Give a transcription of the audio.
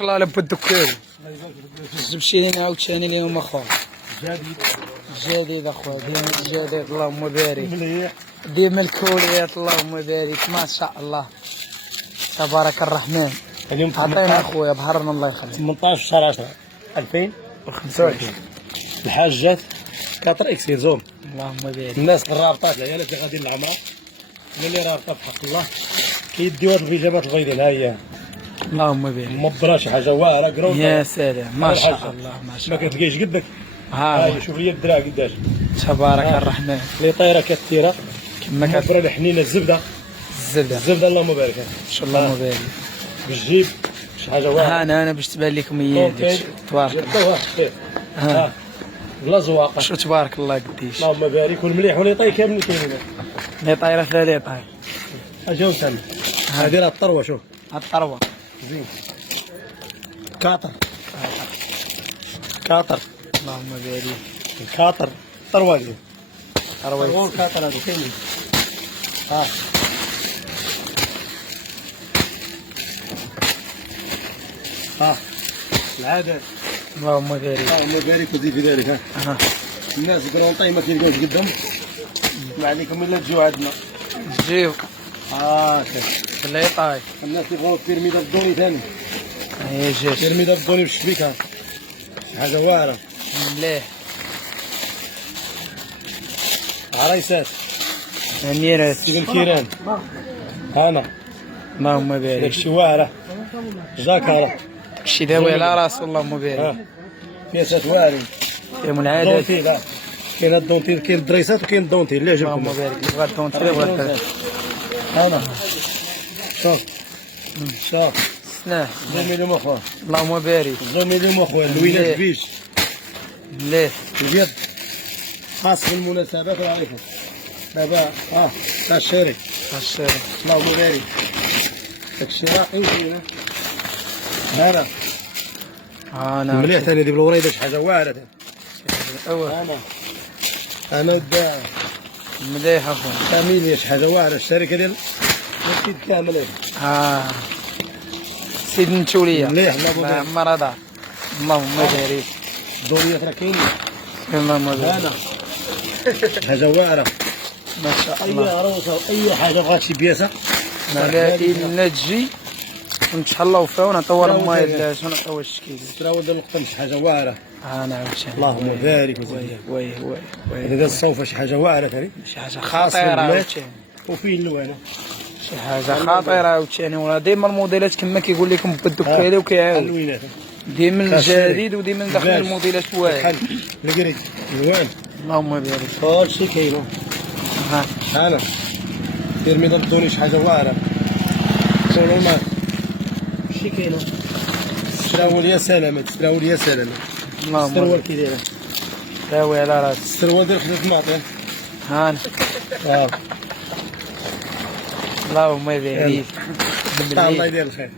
الله لب الدكان جبتي لينا عاوتاني اليوم اخويا جديد اخويا ديما الجديد اللهم بارك ديما الكوليات اللهم بارك ما شاء الله تبارك الرحمن. اليوم عطينا اخويا بهرنا الله يخليك 18 شهر 10 2025 الحاجات 4 اكسير زوم اللهم بارك. الناس الرابطات العيالات اللي غاديين للعمره اللي رابطه بحق الله كيديو هاد البيجامات البيضين ها هي اللهم بارك مبرا شي حاجه واعره كروت يا سلام ما شاء الله ما شاء ما الله كتلقايش قدك. ها هاي شوف لي الدراع قداش تبارك الرحمن اللي طايره كثيره كما مبرا الحنينه الزبده الزبده اللهم بارك ان شاء الله اللهم بارك. بالجيب شي حاجه واعره انا باش تبان لكم هي هذيك تبارك الله. ها بلا زواقه شو تبارك الله قديش اللهم بارك والمليح واللي طاي كامل كاينين اللي طايره ثلاثه طاير اجاو ثاني هذه راه الطروه شوف الطروه زين كاطر اللهم بارك الكاطر الطروه هذه طروه الكاطر هذا كاين ها العادات اللهم بارك اللهم بارك وزيد في ذلك. ها الناس برونطاي ما كيلقاوش قدام ما عليكم الا تجيو عندنا جيو شوف اللي طاي الناس يبغوا بيرميده بالدوني ثاني هي جيش بيرميده بالدوني بالشبيك ها شي حاجه واعره مليح عرايسات اميرات سيدن كيران هانا اللهم بارك داكشي واعره جاكاره شي داوي على راسو اللهم بارك فياسات واعرين يوم العادات دونتيل كاين الدونتيل كاين الدريسات وكاين الدونتيل اللي عجبكم اللهم بارك اللي بغا الدونتيل بغا الكذا هانا شوف سناه زومي لهم اخويا اللهم بارك زومي لهم اخويا الويلات بيش مليح اليد خاص بالمناسبات وعليكم دابا تاع الشاري الشارع اللهم بارك داكشي راقي وزين هذا انا مليح ثاني دي بالوريده شي حاجه واعره ثاني اول انا دا مليح اخويا فاميليا شي حاجه واعره الشركه ديال الكيد كامل سيد نتوليه مليح الله الله يبارك يعمر دار اللهم بارك الدوريات راه كاينين اللهم بارك حاجه واعره ما شاء اي الله عروسه واي حاجه بغات شي بياسه لا الا تجي ونتهلاو فيها ونعطيوها للماء شنو نعطيوها الشكيل تراو ديال القطن شي حاجه واعره انا عاوتاني اللهم بارك هذا الصوفه شي حاجه واعره ثاني شي حاجه خطيره عاوتاني وفيه اللوانه شي حاجه خطيره عاوتاني ولا ديما الموديلات كما كيقول لكم بالدكاله وكيعاود اللوينات ديما الجديد وديما داخل الموديلات واعره بحال الكريك الوان اللهم بارك كلشي كاين انا ترمي ضدوني شي حاجه واعره كولو الماء شي كاينه شراو لي سلامه شراو لي سلامه اللهم السروال كي دايره داوي على راسك السروال ديال خدمه المعطي هانا اللهم بارك الله يدير الخير.